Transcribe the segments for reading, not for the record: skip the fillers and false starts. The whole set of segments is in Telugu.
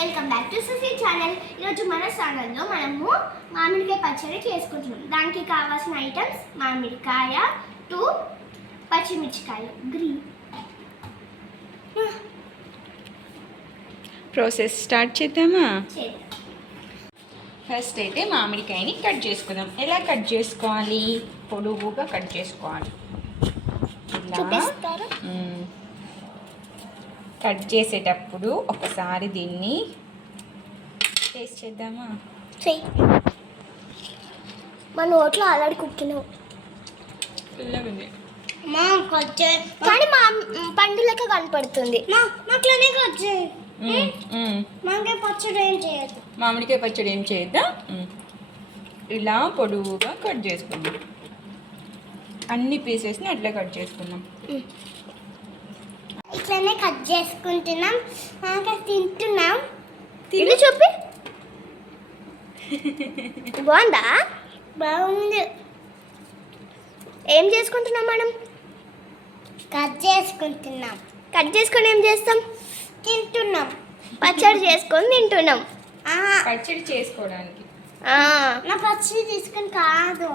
Welcome back to Sufi channel. ఈరోజు మన ఛానల్లో మనము మామిడికాయ పచ్చడి చేసుకుంటున్నాం. దానికి కావాల్సిన ఐటమ్స్ మామిడికాయ, 2 పచ్చిమిర్చికాయలు, గ్రీన్. ప్రాసెస్ స్టార్ట్ చేద్దామా? ఫస్ట్ అయితే మామిడికాయని కట్ చేసుకుందాం. ఎలా కట్ చేసుకోవాలి? పొడుగుగా కట్ చేసుకోవాలి. చూపిస్తారా? కట్ చేసేటప్పుడు ఒకసారి దీన్ని టేస్ట్ చేద్దామా? మా నోట్లో ఆల్రెడీ కుక్కినావు కానీ మా పండు లెక్క కనపడుతుంది. మాట్లానే కట్ చేయి. మామిడికాయ పచ్చడి ఏం చేయదు. మామిడికాయ పచ్చడి ఏం చేయద్దా? ఇలా పొడుగుగా కట్ చేసుకుందాం. అన్ని పీసెస్ని అట్లా కట్ చేసుకుందాం. ఇట్లనే కట్ చేసుకుంటున్నాం. తింటున్నాం. తిని చూపి. బాగుందా? బాగుంది. ఏం చేసుకుంటున్నాం మనం? కట్ చేసుకుంటున్నాం. కట్ చేసుకొని ఏం చేస్తాం? తింటున్నాం. పచ్చడి చేసుకొని తింటున్నాం. పచ్చడి చేసుకోవడానికి. నా పచ్చడి తీసుకొని కాదు,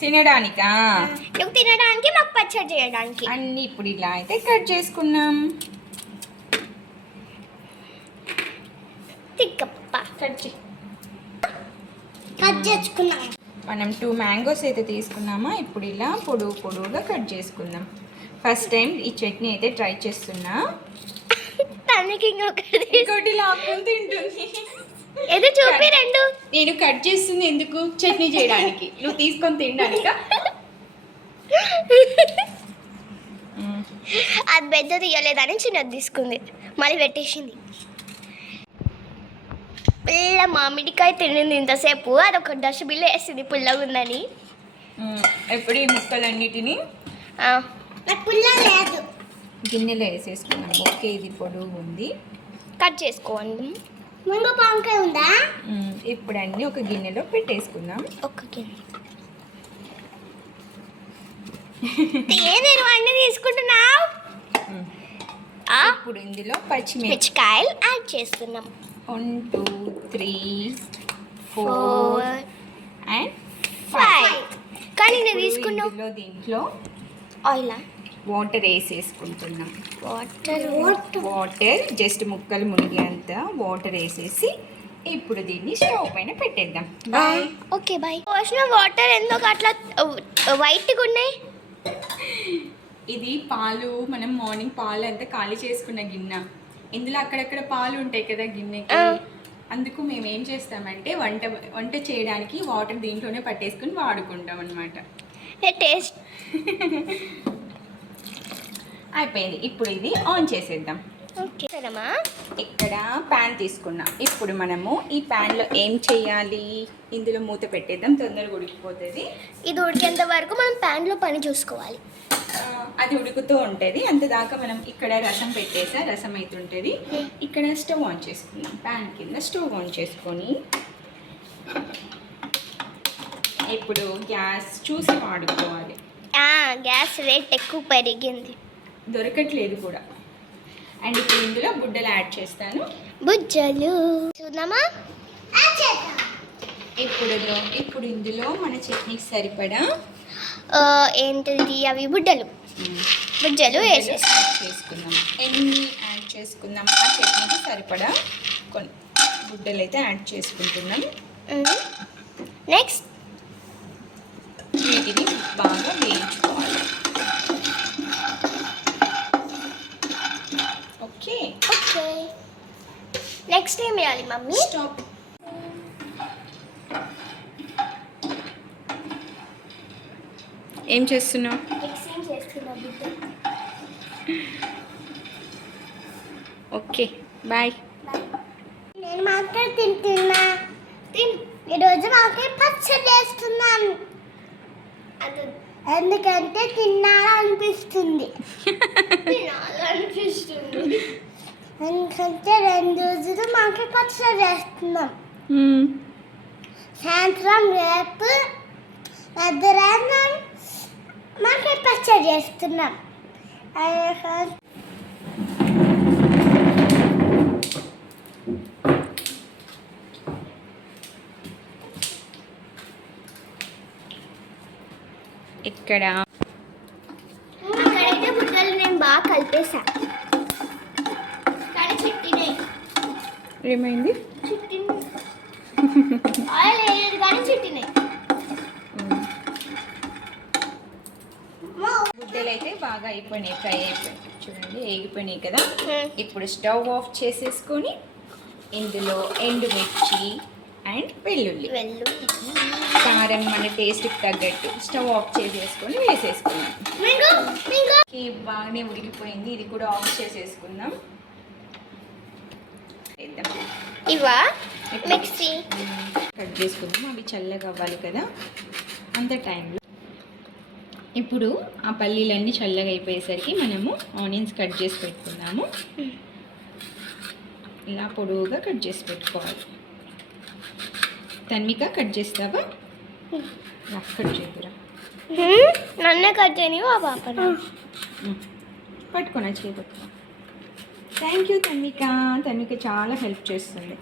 తినడానికా? నువ్వు తినడానికి, మాకు పచ్చడి చేయడానికి. అన్ని ఇప్పుడు ఇలా అయితే కట్ చేసుకున్నాం. కట్ చేసుకున్నాం. మనం 2 మ్యాంగోస్ అయితే తీసుకున్నామా. ఇప్పుడు ఇలా పొడుగుగా కట్ చేసుకుందాం. ఫస్ట్ టైం ఈ చట్నీ అయితే ట్రై చేస్తున్నా. తనకి ఇంకోటి లాక్కుని తింటుంది. ఏదో చూపి. రెండు నేను కట్ చేస్తుంది ఎందుకు? చట్నీ చేయడానికి. నువ్వు తీసుకొని తినడానిక? అది పెద్ద తీయలేదని చిన్నది తీసుకుంది, మళ్ళీ పెట్టేసింది. పిల్ల మామిడికాయ తినింది ఇంతసేపు. అదొక డస్ట్బిన్లో వేసింది పుల్లగా ఉందని. ఎప్పుడు ఈ ముక్కలన్నిటిని నాకు పుల్ల లేదు. గిన్నెలో వేసేసుకున్నాం. ఓకే, ఇది పొడుగు ఉంది. కట్ చేసుకోండి. ముందు పాంకాయ ఉందా? ఇప్పుడు అన్ని ఒక గిన్నెలో పెట్టేసుకుందాం. ఒక గిన్నె నేను అన్ని తీసుకుంటున్నావు. ఇప్పుడు ఇందులో పచ్చిమిరపకాయలు యాడ్ చేస్తున్నాం. 1 2 3 4 and 5. కానీ నేను తీసుకున్నా. దీంట్లో ఆయిల్, వాటర్ వేసేసుకుంటున్నాం. వాటర్ జస్ట్ ముక్కలు మునిగేంత వాటర్ వేసేసి ఇప్పుడు దీన్ని స్టవ్ పైన పెట్టేద్దాం. Okay bye. పోసిన వాటర్ ఎందుకు అట్లా వైట్గా ఉన్నాయి? ఇది పాలు, మనం మార్నింగ్ పాలు అంతా ఖాళీ చేసుకున్న గిన్నె. ఇందులో అక్కడక్కడ పాలు ఉంటాయి కదా గిన్నెకి. అందుకు మేము ఏం చేస్తామంటే వంట చేయడానికి వాటర్ దీంట్లోనే పట్టేసుకుని వాడుకుంటాం అన్నమాట. టేస్ట్ అయిపోయింది. ఇప్పుడు ఇది ఆన్ చేసేద్దాం. ఓకే సరేమా. ఇక్కడ ప్యాన్ తీసుకున్నాం. ఇప్పుడు మనము ఈ ప్యాన్లో ఏం చేయాలి? ఇందులో మూత పెట్టేద్దాం, తొందరగా ఉడికిపోతుంది. ఇది ఉడికేంత వరకు మనం ప్యాన్లో పని చూసుకోవాలి. అది ఉడుకుతూ ఉంటుంది. అంతదాకా మనం ఇక్కడ రసం పెట్టేసా, రసం అవుతుంటుంది. ఇక్కడ స్టవ్ ఆన్ చేసుకుందాం. ప్యాన్ కింద స్టవ్ ఆన్ చేసుకొని ఇప్పుడు గ్యాస్ చూసి వాడుకోవాలి. గ్యాస్ రేట్ ఎక్కువ పెరిగింది, దొరకట్లేదు కూడా. అండ్ ఇప్పుడు ఇందులో బుడ్డలు యాడ్ చేస్తాను. బుజ్జలు చూద్దామా? ఇప్పుడు ఇందులో మన చట్నీకి సరిపడా ఏంటిది అవి బుడ్డలు వేసేసుకుందాం. ఎన్ని యాడ్ చేసుకుందాం? ఆ చట్నీకి సరిపడా కొన్ని బుడ్డలు అయితే యాడ్ చేసుకుంటున్నాం. నెక్స్ట్ వీటిని బాగా వేయించుకోవాలి. ఓకే. నెక్స్ట్ ఏం వేయాలి మమ్మీ? స్టాప్. ఏం చేస్తున్నావు? Okay bye. నేను మామిడికాయ తింటున్నా. ఈరోజు మామిడికాయ పచ్చడి చేస్తున్నాను. ఎందుకంటే తినాలనిపిస్తుంది. ఎందుకంటే 2 రోజులు మామిడికాయ పచ్చడి చేస్తున్నాం. సాయంత్రం రేపు మధ్యాహ్నం మామిడికాయ పచ్చడి చేస్తున్నాం. ఇక్కడ ఇక్కడైతే ముద్దలు నేను బాగా కలిపేసా కానీ చిట్టినాయి. ఏమైంది? చిట్టినాయి ఆయిల్ వేయలేదు కానీ చిట్టినాయి. ముద్దలు అయితే బాగా అయిపోయినాయి, ఫ్రై అయిపోయినాయి. చూడండి ఏగిపోయినాయి కదా. ఇప్పుడు స్టవ్ ఆఫ్ చేసేసుకొని ఇందులో ఎండుమిర్చి అండ్ వెల్లుల్లి, కారం మన టేస్ట్కి తగ్గట్టు స్టవ్ ఆఫ్ చేసేసుకొని వేసేసుకున్నాం. బాగానే ఉడికిపోయింది, ఇది కూడా ఆఫ్ చేసేసుకుందాం. ఇవా మిక్సీ కట్ చేసుకుందాం, అవి చల్లగా అవ్వాలి కదా అంత టైంలో. ఇప్పుడు ఆ పల్లీలన్నీ చల్లగా అయిపోయేసరికి మనము ఆనియన్స్ కట్ చేసి పెట్టుకుందాము. ఇలా పొడవుగా కట్ చేసి పెట్టుకోవాలి. తన్విక కట్ చేస్తావా? కట్ చేయరా, నన్నే కట్ చేయనివా పాప? పట్టుకున్నా చేయబట్టుకో. థ్యాంక్ యూ తన్విక, తన్విక చాలా హెల్ప్ చేస్తుంది.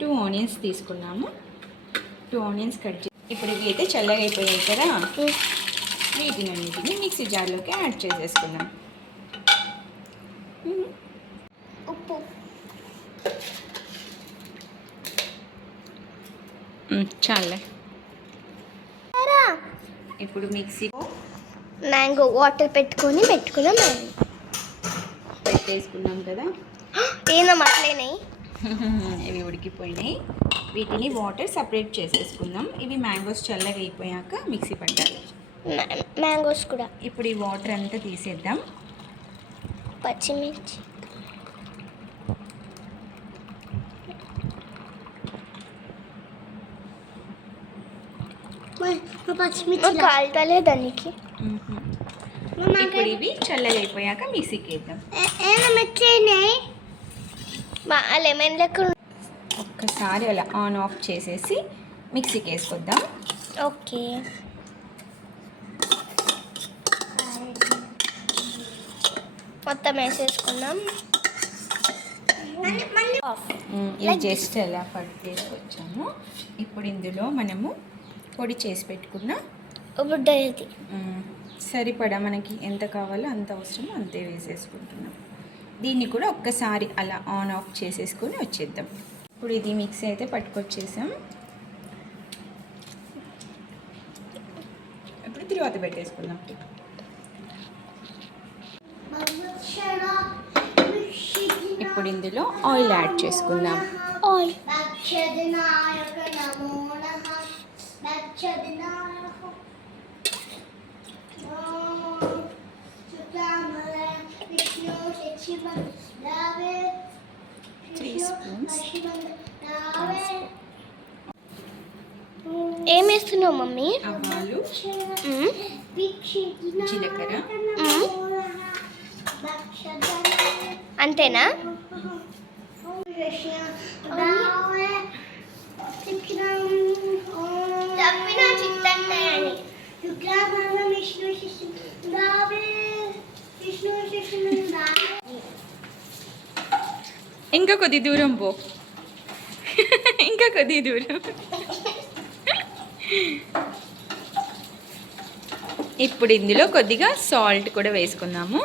2 ఆనియన్స్ తీసుకున్నాము, 2 ఆనియన్స్ కట్ చేసి ఇప్పుడు ఇవి అయితే చల్లగా అయిపోయాయి కదా, వీటినన్నిటిని మిక్సీ జార్లోకి యాడ్ చేసేసుకుందాం. ఉప్పు చాలే. ఇప్పుడు మిక్సీ మ్యాంగో వాటర్ పెట్టుకున్నాం పెట్టేసుకున్నాం కదా. ఏదో అట్లేనాయి. ఇవి ఉడికిపోయినాయి, వీటిని వాటర్ సపరేట్ చేసేసుకుందాం. ఇవి మ్యాంగోస్ చల్లగా అయిపోయాక మిక్సీ పట్టాలి. మ్యాంగోస్ కూడా ఇప్పుడు ఈ వాటర్ అంతా తీసేద్దాం. పచ్చిమిర్చి కాలుతలే దానికి. ఇప్పుడు ఇవి చల్లగా అయిపోయాక మిక్సీకి వేద్దాం. లెమన్ లెక్క ఒక్కసారి అలా ఆన్ ఆఫ్ చేసేసి మిక్సీకి వేసుకొద్దాం. ఓకే, మొత్తం వేసేసుకుందాం. ఇది జస్ట్ అలా పట్టేసుకొచ్చాము. ఇప్పుడు ఇందులో మనము పొడి చేసి పెట్టుకున్న బుడ్డది సరిపడా మనకి ఎంత కావాలో అంత అవసరమో అంతే వేసేసుకుంటున్నాం. దీన్ని కూడా ఒక్కసారి అలా ఆన్ ఆఫ్ చేసేసుకొని వచ్చేద్దాం. ఇప్పుడు ఇది మిక్సీ అయితే పట్టుకొచ్చేసాం. ఇప్పుడు తిరువాత పెట్టేసుకుందాం. ఇప్పుడు ఇందులో ఆయిల్ యాడ్ చేసుకుందాం. ఆయిల్ ఏం వేస్తున్నావు మమ్మీ? ఆవాలు, జీలకర్ర, అంతేనా? ఇంకా కొద్ది దూరం పో, ఇంకా కొద్ది దూరం. ఇప్పుడు ఇందులో కొద్దిగా సాల్ట్ కూడా వేసుకుందాము.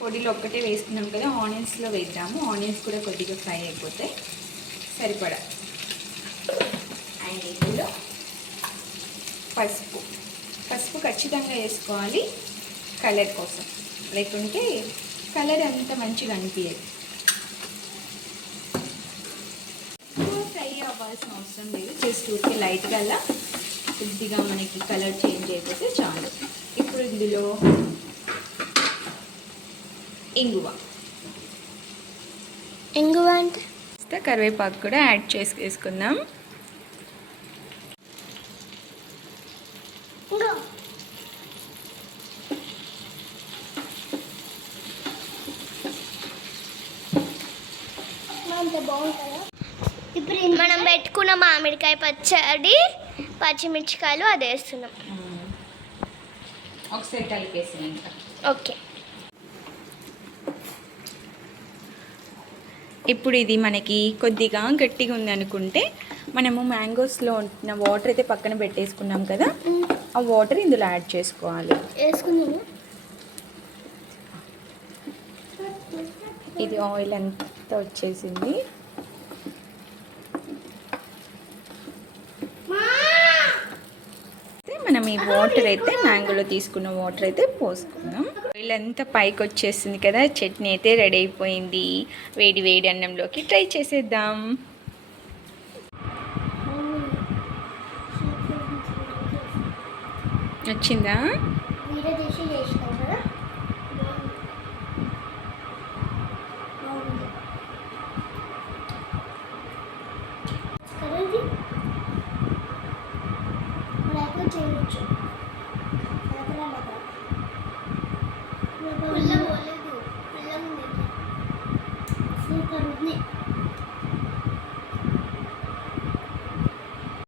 పొడిలో ఒక్కటే వేసుకున్నాం కదా, ఆనియన్స్లో వేద్దాము. ఆనియన్స్ కూడా కొద్దిగా ఫ్రై అయిపోతాయి సరిపడా. అండ్ ఇందులో పసుపు ఖచ్చితంగా వేసుకోవాలి కలర్ కోసం, లేకుంటే కలర్ అంత మంచిగా అనిపించదు. ఫ్రై అవ్వాల్సిన అవసరం లేదు, జస్ట్ ఊరికే లైట్గా అలా కొద్దిగా మనకి కలర్ చేంజ్ అయిపోతే చాలు. ఇప్పుడు ఇందులో ఇంగువ అంటే కరివేపాకు కూడా యాడ్ చేసుకుందాం. ఇప్పుడు మనం పెట్టుకున్న మామిడికాయ పచ్చడి, పచ్చిమిర్చికాయలు అది వేస్తున్నాం. ఒకసారి కలిపేసినాక ఓకే. ఇప్పుడు ఇది మనకి కొద్దిగా గట్టిగా ఉంది అనుకుంటే మనము మ్యాంగోస్లో ఉన్న వాటర్ అయితే పక్కన పెట్టేసుకున్నాం కదా, ఆ వాటర్ ఇందులో యాడ్ చేసుకోవాలి. వేసుకున్నాము. ఇది ఆయిల్ అంతా వచ్చేసింది. మనం ఈ వాటర్ అయితే మ్యాంగోలో తీసుకున్న వాటర్ అయితే పోసుకుందాం. ఆయిల్ అంతా పైకి వచ్చేసింది కదా, చట్నీ అయితే రెడీ అయిపోయింది. వేడి వేడి అన్నంలోకి ట్రై చేసేద్దాం. వచ్చిందా? వీడియో చేసి చేసినాం కదా. కదండి లేకపోతే చేయొచ్చు. పుల్ల పోలేదు, పుల్ల ఉంది. సూపర్ ఉంది.